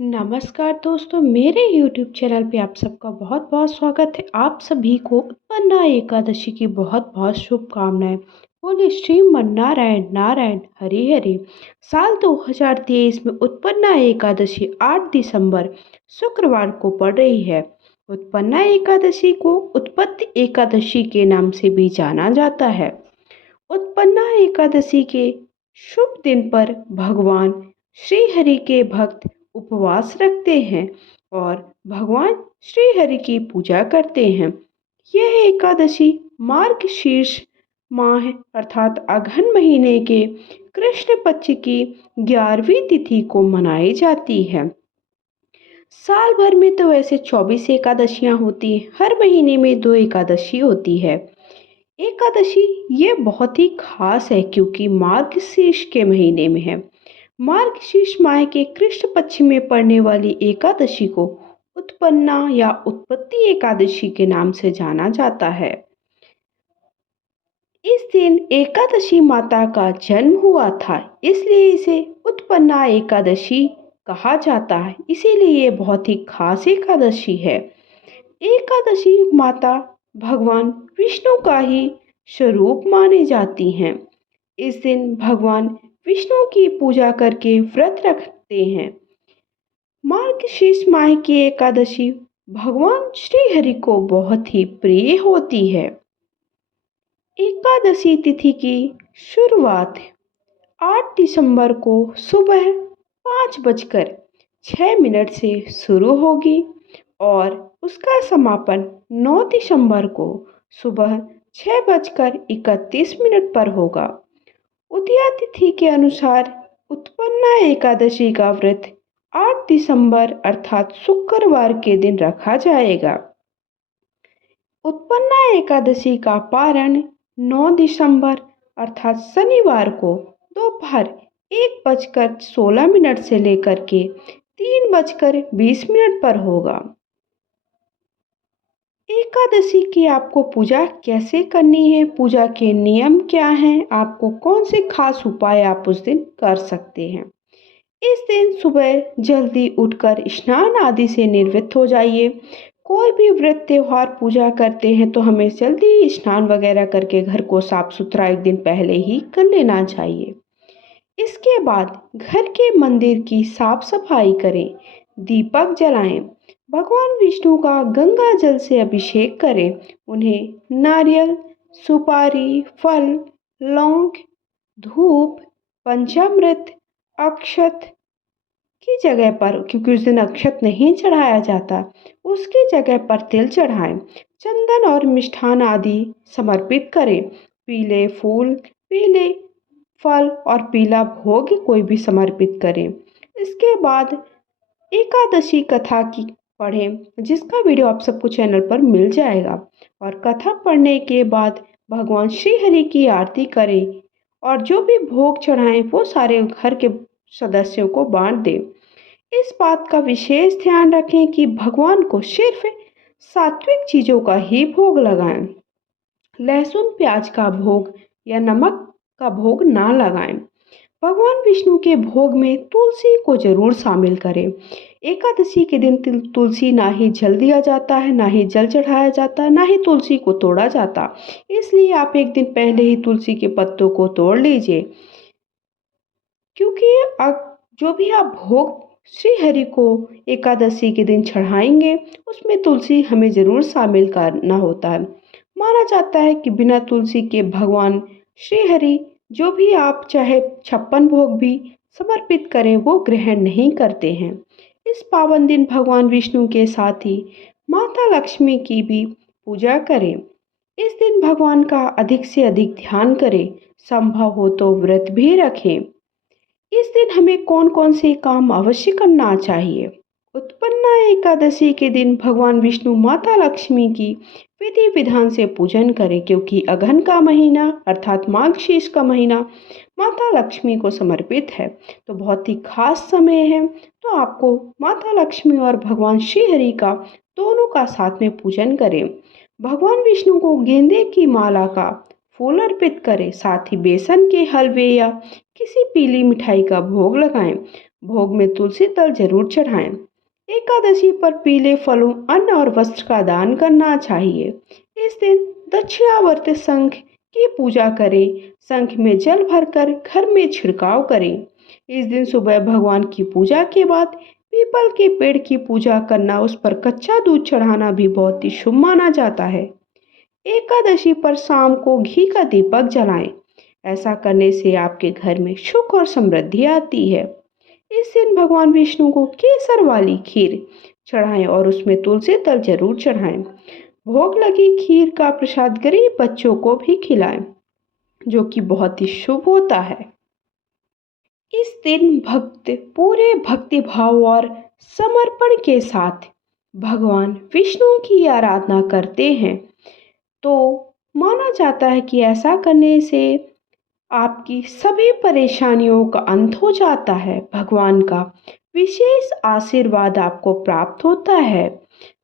नमस्कार दोस्तों, मेरे YouTube चैनल पे आप सबका बहुत-बहुत स्वागत है। आप सभी को उत्पन्ना एकादशी की बहुत-बहुत शुभकामनाएँ। बोले श्रीमन्नारायण नारायण हरि हरि। साल 2023 में उत्पन्ना एकादशी 8 दिसंबर शुक्रवार को पड़ रही है। उत्पन्ना एकादशी को उत्पत्ति एकादशी के नाम से भी जाना जाता है। उत्पन्ना एकादशी के शुभ दिन पर भगवान श्री हरि के भक्त उपवास रखते हैं और भगवान श्री हरि की पूजा करते हैं। यह एकादशी मार्गशीर्ष माह अर्थात अगहन महीने के कृष्ण पक्ष की 11वीं तिथि को मनाई जाती है। साल भर में तो वैसे 24 एकादशियां होती हैं, हर महीने में 2 एकादशी होती है। एकादशी ये बहुत ही खास है क्योंकि मार्गशीर्ष के महीने में है। मार्गशीर्ष माह के कृष्ण पक्ष में पड़ने वाली एकादशी को उत्पन्ना या उत्पत्ति एकादशी के नाम से जाना जाता है। इस दिन एकादशी माता का जन्म हुआ था, इसलिए इसे उत्पन्ना एकादशी कहा जाता है। इसीलिए ये बहुत ही खास एकादशी है। एकादशी माता भगवान विष्णु का ही स्वरूप मानी जाती हैं। इस दिन भगवान विष्णु की पूजा करके व्रत रखते हैं। मार्गशीर्ष माह की एकादशी भगवान श्री हरि को बहुत ही प्रिय होती है। एकादशी तिथि की शुरुआत 8 दिसंबर को सुबह 5:06 से शुरू होगी और उसका समापन 9 दिसंबर को सुबह 6:31 पर होगा। उदया तिथि के अनुसार उत्पन्ना एकादशी का व्रत 8 दिसंबर अर्थात शुक्रवार के दिन रखा जाएगा। उत्पन्ना एकादशी का पारण 9 दिसंबर अर्थात शनिवार को दोपहर 1:16 से लेकर के 3:20 पर होगा। एकादशी की आपको पूजा कैसे करनी है, पूजा के नियम क्या हैं, आपको कौन से खास उपाय आप उस दिन कर सकते हैं। इस दिन सुबह जल्दी उठकर स्नान आदि से निवृत्त हो जाइए। कोई भी व्रत त्योहार पूजा करते हैं तो हमें जल्दी स्नान वगैरह करके घर को साफ सुथरा एक दिन पहले ही कर लेना चाहिए। इसके बाद घर के मंदिर की साफ सफाई करें, दीपक जलाएं, भगवान विष्णु का गंगा जल से अभिषेक करें, उन्हें नारियल, सुपारी, फल, लौंग, धूप, पंचामृत, अक्षत की जगह पर, क्योंकि उस दिन अक्षत नहीं चढ़ाया जाता, उसकी जगह पर तिल चढ़ाएं, चंदन और मिष्ठान आदि समर्पित करें, पीले फूल, पीले फल और पीला भोग कोई भी समर्पित करें। इसके बाद एकादशी कथा की पढ़ें, जिसका वीडियो आप सबको चैनल पर मिल जाएगा, और कथा पढ़ने के बाद भगवान श्री हरि की आरती करें और जो भी भोग चढ़ाएं वो सारे घर के सदस्यों को बांट दें। इस बात का विशेष ध्यान रखें कि भगवान को सिर्फ सात्विक चीज़ों का ही भोग लगाएं। लहसुन प्याज का भोग या नमक का भोग ना लगाएं। भगवान विष्णु के भोग में तुलसी को जरूर शामिल करें। एकादशी के दिन तुलसी ना ही जल दिया जाता है, ना ही जल चढ़ाया जाता है, ना ही तुलसी को तोड़ा जाता। इसलिए आप एक दिन पहले ही तुलसी के पत्तों को तोड़ लीजिए, क्योंकि अब जो भी आप भोग श्री हरि को एकादशी के दिन चढ़ाएंगे उसमें तुलसी हमें जरूर शामिल करना होता है। माना जाता है कि बिना तुलसी के भगवान श्री हरि जो भी आप चाहे 56 भोग भी समर्पित करें वो ग्रहण नहीं करते हैं। इस पावन दिन भगवान विष्णु के साथ ही माता लक्ष्मी की भी पूजा करें। इस दिन भगवान का अधिक से अधिक ध्यान करें, संभव हो तो व्रत भी रखें। इस दिन हमें कौन कौन से काम अवश्य करना चाहिए। उत्पन्ना एकादशी के दिन भगवान विष्णु माता लक्ष्मी की विधि विधान से पूजन करें, क्योंकि अगहन का महीना अर्थात मार्गशीर्ष का महीना माता लक्ष्मी को समर्पित है, तो बहुत ही खास समय है। तो आपको माता लक्ष्मी और भगवान श्री हरि का दोनों का साथ में पूजन करें। भगवान विष्णु को गेंदे की माला का फूल अर्पित करें। साथ ही बेसन के हलवे या किसी पीली मिठाई का भोग लगाएं। भोग में तुलसी दल जरूर चढ़ाएं। एकादशी पर पीले फलों, अन्न और वस्त्र का दान करना चाहिए। इस दिन दक्षिणावर्त शंख की पूजा करें। शंख में जल भरकर घर में छिड़काव करें। इस दिन सुबह भगवान की पूजा के बाद पीपल के पेड़ की पूजा करना, उस पर कच्चा दूध चढ़ाना भी बहुत ही शुभ माना जाता है। एकादशी पर शाम को घी का दीपक जलाएं। ऐसा करने से आपके घर में सुख और समृद्धि आती है। इस दिन भगवान विष्णु को केसर वाली खीर चढ़ाएं और उसमें तुलसी दल जरूर चढ़ाएं। भोग लगी खीर का प्रसाद गरीब बच्चों को भी खिलाएं, जो कि बहुत ही शुभ होता है। इस दिन भक्त पूरे भक्ति भाव और समर्पण के साथ भगवान विष्णु की आराधना करते हैं। तो माना जाता है कि ऐसा करने से आपकी सभी परेशानियों का अंत हो जाता है। भगवान का विशेष आशीर्वाद आपको प्राप्त होता है।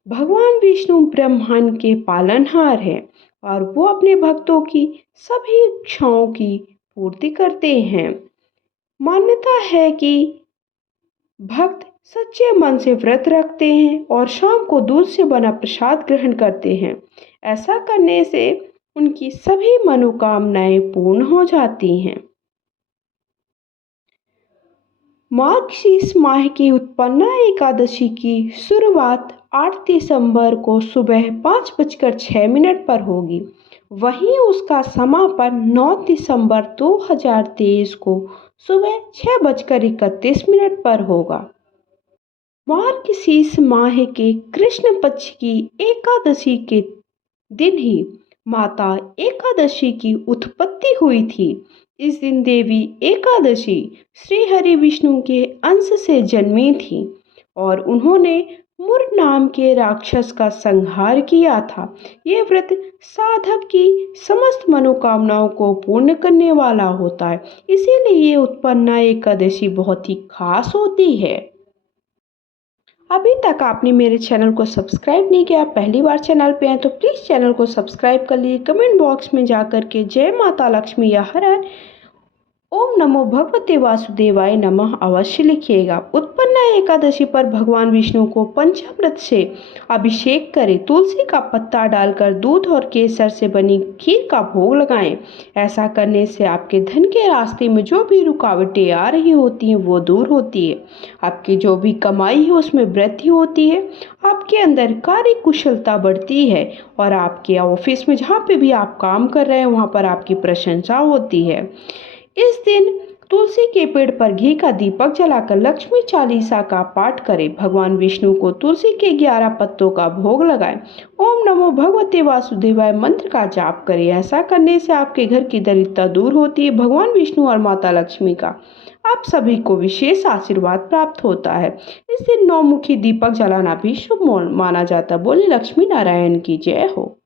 भगवान विष्णु ब्रह्मांड के पालनहार हैं और वो अपने भक्तों की सभी इच्छाओं की पूर्ति करते हैं। मान्यता है कि भक्त सच्चे मन से व्रत रखते हैं और शाम को दूध से बना प्रसाद ग्रहण करते हैं। ऐसा करने से उनकी सभी मनोकामनाएं पूर्ण हो जाती हैं। मार्गशीर्ष माह की उत्पन्ना एकादशी की शुरुआत 8 दिसंबर को सुबह 5:06 पर होगी। वहीं उसका समापन 9 दिसंबर 2023 को सुबह 6:31 पर होगा। मार्गशीर्ष माह के कृष्ण पक्ष की एकादशी के दिन ही माता एकादशी की उत्पत्ति हुई थी। इस दिन देवी एकादशी श्री हरि विष्णु के अंश से जन्मी थी और उन्होंने मुर नाम के राक्षस का संहार किया था। ये व्रत साधक की समस्त मनोकामनाओं को पूर्ण करने वाला होता है, इसीलिए ये उत्पन्ना एकादशी बहुत ही खास होती है। अभी तक आपने मेरे चैनल को सब्सक्राइब नहीं किया, पहली बार चैनल पे हैं तो प्लीज़ चैनल को सब्सक्राइब कर लीजिए। कमेंट बॉक्स में जा कर के जय माता लक्ष्मी या हर हर ओम नमो भगवते वासुदेवाय नमः अवश्य लिखिएगा। उत्पन्ना एकादशी पर भगवान विष्णु को पंचामृत से अभिषेक करें। तुलसी का पत्ता डालकर दूध और केसर से बनी खीर का भोग लगाएं। ऐसा करने से आपके धन के रास्ते में जो भी रुकावटें आ रही होती हैं वो दूर होती है। आपकी जो भी कमाई है उसमें वृद्धि होती है। आपके अंदर कार्य कुशलता बढ़ती है और आपके ऑफिस में जहाँ पे भी आप काम कर रहे हैं वहाँ पर आपकी प्रशंसा होती है। इस दिन तुलसी के पेड़ पर घी का दीपक जलाकर लक्ष्मी चालीसा का पाठ करें। भगवान विष्णु को तुलसी के 11 पत्तों का भोग लगाएं। ओम नमो भगवते वासुदेवाय मंत्र का जाप करें। ऐसा करने से आपके घर की दरिद्रता दूर होती है। भगवान विष्णु और माता लक्ष्मी का आप सभी को विशेष आशीर्वाद प्राप्त होता है। इस दिन 9 मुखी दीपक जलाना भी शुभ माना जाता है। बोले लक्ष्मी नारायण की जय हो।